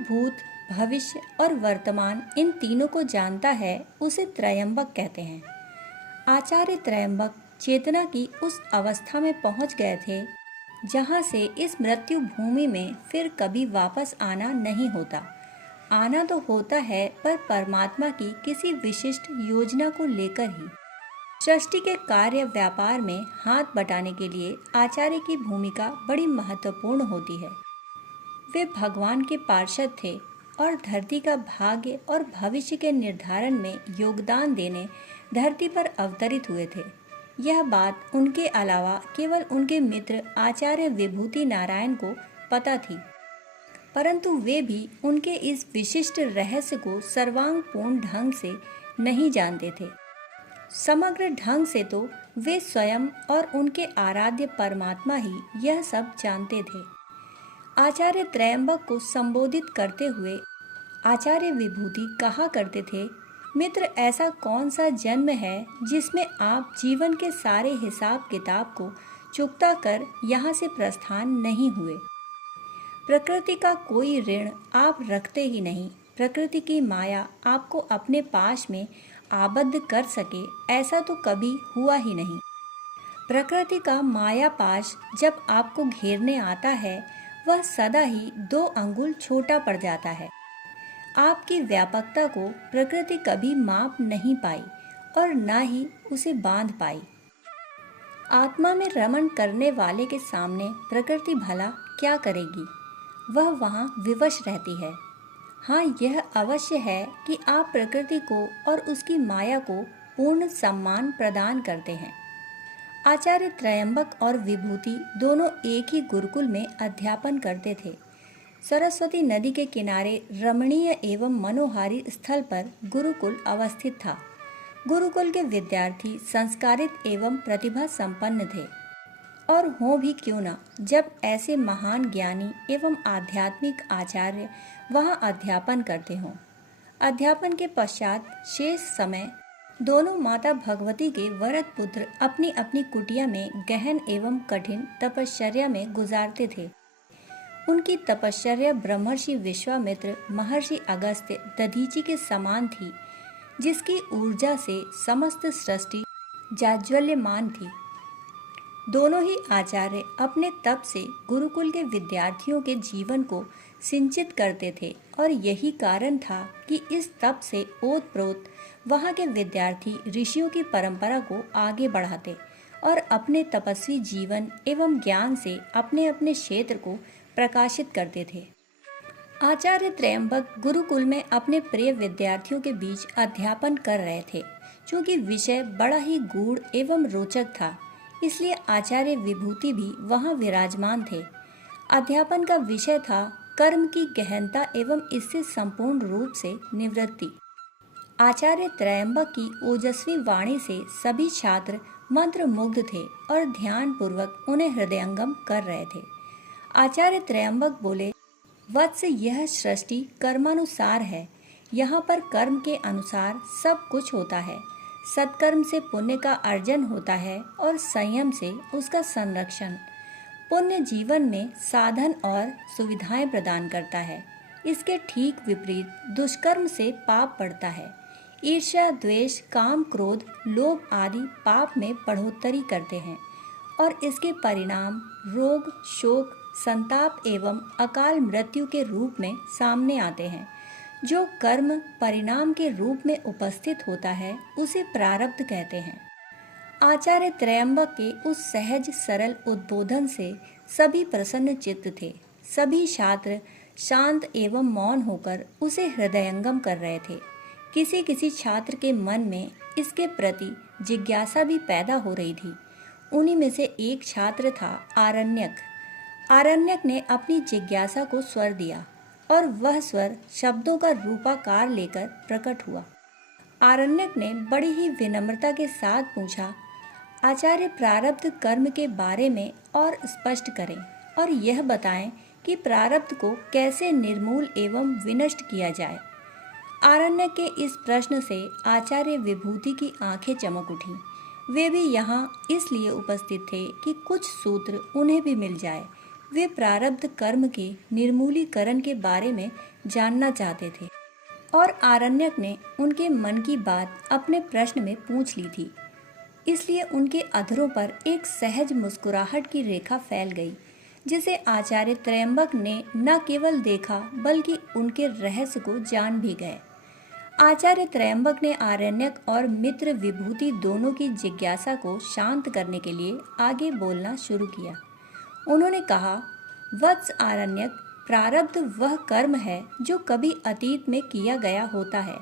भूत, भविष्य और वर्तमान इन तीनों को जानता है उसे त्रयंबक कहते हैं। आचार्य त्रयंबक चेतना की उस अवस्था में पहुंच गए थे जहां से इस मृत्यु भूमि में फिर कभी वापस आना नहीं होता। आना तो होता है पर परमात्मा की किसी विशिष्ट योजना को लेकर ही। सृष्टि के कार्य व्यापार में हाथ बटाने के लिए आचार्य की भूमिका बड़ी महत्वपूर्ण होती है। वे भगवान के पार्षद थे और धरती का भाग्य और भविष्य के निर्धारण में योगदान देने धरती पर अवतरित हुए थे। यह बात उनके अलावा केवल उनके मित्र आचार्य विभूति नारायण को पता थी, परंतु वे भी उनके इस विशिष्ट रहस्य को सर्वांगपूर्ण ढंग से नहीं जानते थे। समग्र ढंग से तो वे स्वयं और उनके आराध्य परमात्मा ही यह सब जानते थे। आचार्य त्रयंबक को संबोधित करते हुए आचार्य विभूति कहा करते थे, मित्र, ऐसा कौन सा जन्म है जिसमें आप जीवन के सारे हिसाब किताब को चुकता कर यहाँ से प्रस्थान नहीं हुए। प्रकृति का कोई ऋण आप रखते ही नहीं। प्रकृति की माया आपको अपने पाश में आबद्ध कर सके ऐसा तो कभी हुआ ही नहीं। प्रकृति का माया पाश जब आपको घेरने आता है वह सदा ही 2 अंगुल छोटा पड़ जाता है। आपकी व्यापकता को प्रकृति कभी माप नहीं पाई और न ही उसे बांध पाई। आत्मा में रमण करने वाले के सामने प्रकृति भला क्या करेगी, वह वहाँ विवश रहती है। हाँ, यह अवश्य है कि आप प्रकृति को और उसकी माया को पूर्ण सम्मान प्रदान करते हैं। आचार्य त्रयंबक और विभूति दोनों एक ही गुरुकुल में अध्यापन करते थे। सरस्वती नदी के किनारे रमणीय एवं मनोहारी स्थल पर गुरुकुल अवस्थित था। गुरुकुल के विद्यार्थी संस्कारित एवं प्रतिभा संपन्न थे, और हो भी क्यों न जब ऐसे महान ज्ञानी एवं आध्यात्मिक आचार्य वहां अध्यापन करते हों। अध्यापन के पश्चात शेष समय दोनों माता भगवती के वरद पुत्र अपनी अपनी कुटिया में गहन एवं कठिन तपश्चर्या में गुजारते थे। उनकी तपश्चर्या ब्रह्मर्षि विश्वामित्र, महर्षि अगस्त्य, दधीचि के समान थी, जिसकी ऊर्जा से समस्त सृष्टि जाज्वल्यमान थी। दोनों ही आचार्य अपने तप से गुरुकुल के विद्यार्थियों के जीवन को सिंचित करते थे, और यही कारण था कि इस तप से ओतप्रोत वहाँ के विद्यार्थी ऋषियों की परंपरा को आगे बढ़ाते और अपने तपस्वी जीवन एवं ज्ञान से अपने अपने क्षेत्र को प्रकाशित करते थे। आचार्य त्रयंबक गुरुकुल में अपने प्रिय विद्यार्थियों के बीच अध्यापन कर रहे थे। चूँकि विषय बड़ा ही गूढ़ एवं रोचक था, इसलिए आचार्य विभूति भी वहाँ विराजमान थे। अध्यापन का विषय था कर्म की गहनता एवं इससे संपूर्ण रूप से निवृत्ति। आचार्य त्रयंबक की ओजस्वी वाणी से सभी छात्र मंत्रमुग्ध थे और ध्यान पूर्वक उन्हें हृदयंगम कर रहे थे। आचार्य त्रयंबक बोले, वत्स, यह सृष्टि कर्मानुसार है। यहाँ पर कर्म के अनुसार सब कुछ होता है। सत्कर्म से पुण्य का अर्जन होता है और संयम से उसका संरक्षण। पुण्य जीवन में साधन और सुविधाएं प्रदान करता है। इसके ठीक विपरीत दुष्कर्म से पाप बढ़ता है। ईर्ष्या, द्वेष, काम, क्रोध, लोभ आदि पाप में बढ़ोतरी करते हैं और इसके परिणाम रोग, शोक, संताप एवं अकाल मृत्यु के रूप में सामने आते हैं। जो कर्म परिणाम के रूप में उपस्थित होता है उसे प्रारब्ध कहते हैं। आचार्य त्रयंबक के उस सहज सरल उद्बोधन से सभी प्रसन्न चित्त थे। सभी छात्र शांत एवं मौन होकर उसे हृदयंगम कर रहे थे। किसी किसी छात्र के मन में इसके प्रति जिज्ञासा भी पैदा हो रही थी। उन्हीं में से एक छात्र था आरण्यक। आरण्यक ने अपनी जिज्ञासा को स्वर दिया और वह स्वर शब्दों का रूपाकार लेकर प्रकट हुआ। आरण्यक ने बड़ी ही विनम्रता के साथ पूछा, आचार्य, प्रारब्ध कर्म के बारे में और स्पष्ट करें और यह बताएं कि प्रारब्ध को कैसे निर्मूल एवं विनष्ट किया जाए। आरण्यक के इस प्रश्न से आचार्य विभूति की आंखें चमक उठीं। वे भी यहाँ इसलिए उपस्थित थे कि कुछ सूत्र उन्हें भी मिल जाए। वे प्रारब्ध कर्म के निर्मूलीकरण के बारे में जानना चाहते थे और आरण्यक ने उनके मन की बात अपने प्रश्न में पूछ ली थी। इसलिए उनके अधरों पर एक सहज मुस्कुराहट की रेखा फैल गई, जिसे आचार्य त्रयंबक ने न केवल देखा बल्कि उनके रहस्य को जान भी गए। आचार्य त्रयंबक ने आरण्यक और मित्र विभूति दोनों की जिज्ञासा को शांत करने के लिए आगे बोलना शुरू किया। उन्होंने कहा, वत्स आरण्यक, प्रारब्ध वह कर्म है जो कभी अतीत में किया गया होता है।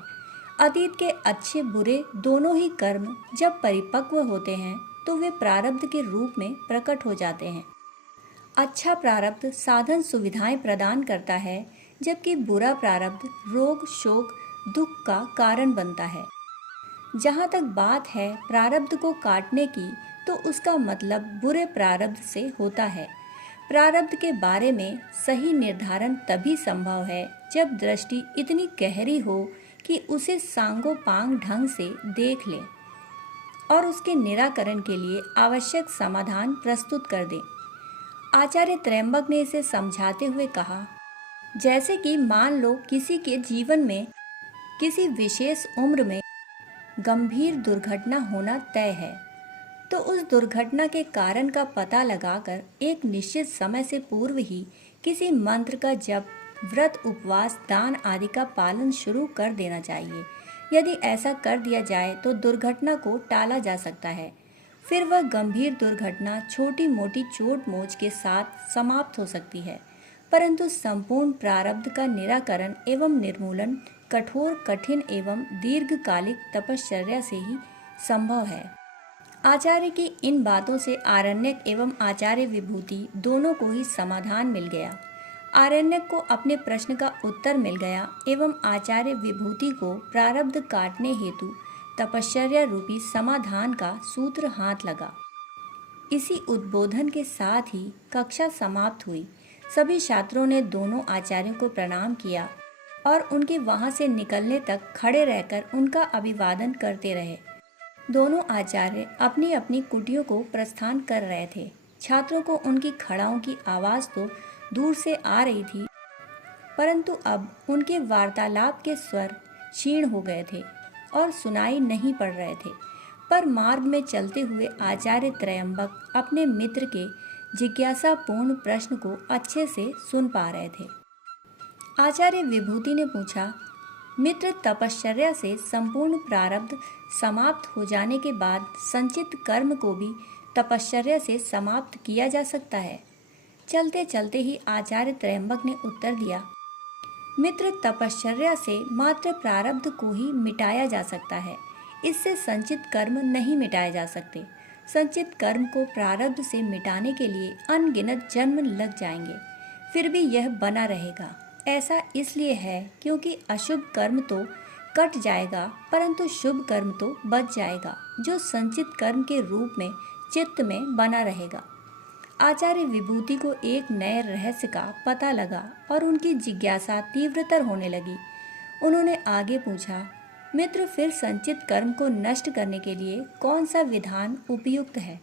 अतीत के अच्छे बुरे दोनों ही कर्म जब परिपक्व होते हैं तो वे प्रारब्ध के रूप में प्रकट हो जाते हैं। अच्छा प्रारब्ध साधन सुविधाएं प्रदान करता है, जबकि बुरा प्रारब्ध रोग, शोक, दुख का कारण बनता है। जहाँ तक बात है प्रारब्ध को काटने की, तो उसका मतलब बुरे प्रारब्ध से होता है। प्रारब्ध के बारे में सही निर्धारण तभी संभव है जब दृष्टि इतनी गहरी हो कि उसे सांगोपांग ढंग से देख ले और उसके निराकरण के लिए आवश्यक समाधान प्रस्तुत कर दे। आचार्य त्रयंबक ने इसे समझाते हुए कहा, जैसे कि मान लो किसी के जीवन में किसी विशेष उम्र में गंभीर दुर्घटना होना तय है, तो उस दुर्घटना के कारण का पता लगाकर एक निश्चित समय से पूर्व ही किसी मंत्र का जप, व्रत, उपवास, दान आदि का पालन शुरू कर देना चाहिए। यदि ऐसा कर दिया जाए तो दुर्घटना को टाला जा सकता है। फिर वह गंभीर दुर्घटना छोटी मोटी चोट मोच के साथ समाप्त हो सकती है, परंतु संपूर्ण प्रारब्ध का निराकरण एवं निर्मूलन कठोर, कठिन एवं दीर्घकालिक तपश्चर्या से ही संभव है। आचार्य की इन बातों से आरण्यक एवं आचार्य विभूति दोनों को ही समाधान मिल गया। आरण्यक को अपने प्रश्न का उत्तर मिल गया एवं आचार्य विभूति को प्रारब्ध काटने हेतु तपश्चर्या रूपी समाधान का सूत्र हाथ लगा। इसी उद्बोधन के साथ ही कक्षा समाप्त हुई। सभी छात्रों ने दोनों आचार्यों को प्रणाम किया और उनके वहां से निकलने तक खड़े रहकर उनका अभिवादन करते रहे। दोनों आचार्य अपनी अपनी कुटियों को प्रस्थान कर रहे थे। छात्रों को उनकी खड़ाओं की आवाज़ तो दूर से आ रही थी, परंतु अब उनके वार्तालाप के स्वर क्षीण हो गए थे और सुनाई नहीं पड़ रहे थे। पर मार्ग में चलते हुए आचार्य त्रयंबक अपने मित्र के जिज्ञासापूर्ण प्रश्न को अच्छे से सुन पा रहे थे। आचार्य विभूति ने पूछा, मित्र, तपश्चर्या से संपूर्ण प्रारब्ध समाप्त हो जाने के बाद संचित कर्म को भी तपश्चर्या से समाप्त किया जा सकता है? चलते चलते ही आचार्य त्रयंबक ने उत्तर दिया, मित्र, तपश्चर्या से मात्र प्रारब्ध को ही मिटाया जा सकता है। इससे संचित कर्म नहीं मिटाए जा सकते। संचित कर्म को प्रारब्ध से मिटाने के लिए अनगिनत जन्म लग जाएंगे, फिर भी यह बना रहेगा। ऐसा इसलिए है क्योंकि अशुभ कर्म तो कट जाएगा, परंतु शुभ कर्म तो बच जाएगा, जो संचित कर्म के रूप में चित्त में बना रहेगा। आचार्य विभूति को एक नए रहस्य का पता लगा और उनकी जिज्ञासा तीव्रतर होने लगी। उन्होंने आगे पूछा, मित्र, फिर संचित कर्म को नष्ट करने के लिए कौन सा विधान उपयुक्त है?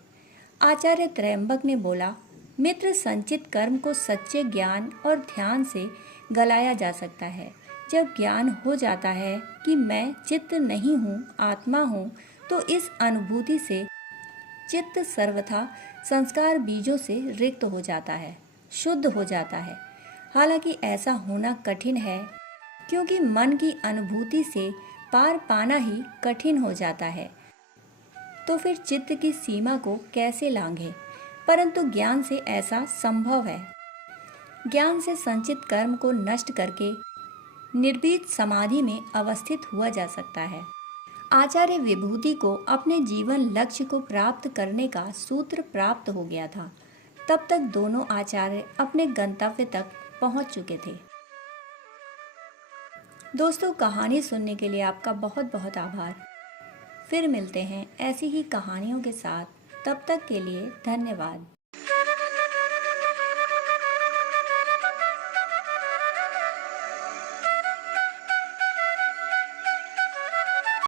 आचार्य त्रयंबक ने बोला, मित्र, संचित कर्म को सच्चे ज्ञान और ध्यान से गलाया जा सकता है। जब ज्ञान हो जाता है कि मैं चित्त नहीं हूँ, आत्मा हूँ, तो इस अनुभूति से चित्त सर्वथा संस्कार बीजों से रिक्त हो जाता है, शुद्ध हो जाता है। हालांकि ऐसा होना कठिन है, क्योंकि मन की अनुभूति से पार पाना ही कठिन हो जाता है। तो फिर चित्त की सीमा को कैसे लांघे? परंतु ज्ञान से ऐसा संभव है। ज्ञान से संचित कर्म को नष्ट करके निर्भीत समाधि में अवस्थित हुआ जा सकता है। आचार्य विभूति को अपने जीवन लक्ष्य को प्राप्त करने का सूत्र प्राप्त हो गया था। तब तक दोनों आचार्य अपने गंतव्य तक पहुंच चुके थे। दोस्तों, कहानी सुनने के लिए आपका बहुत बहुत आभार। फिर मिलते हैं ऐसी ही कहानियों के साथ। तब तक के लिए धन्यवाद।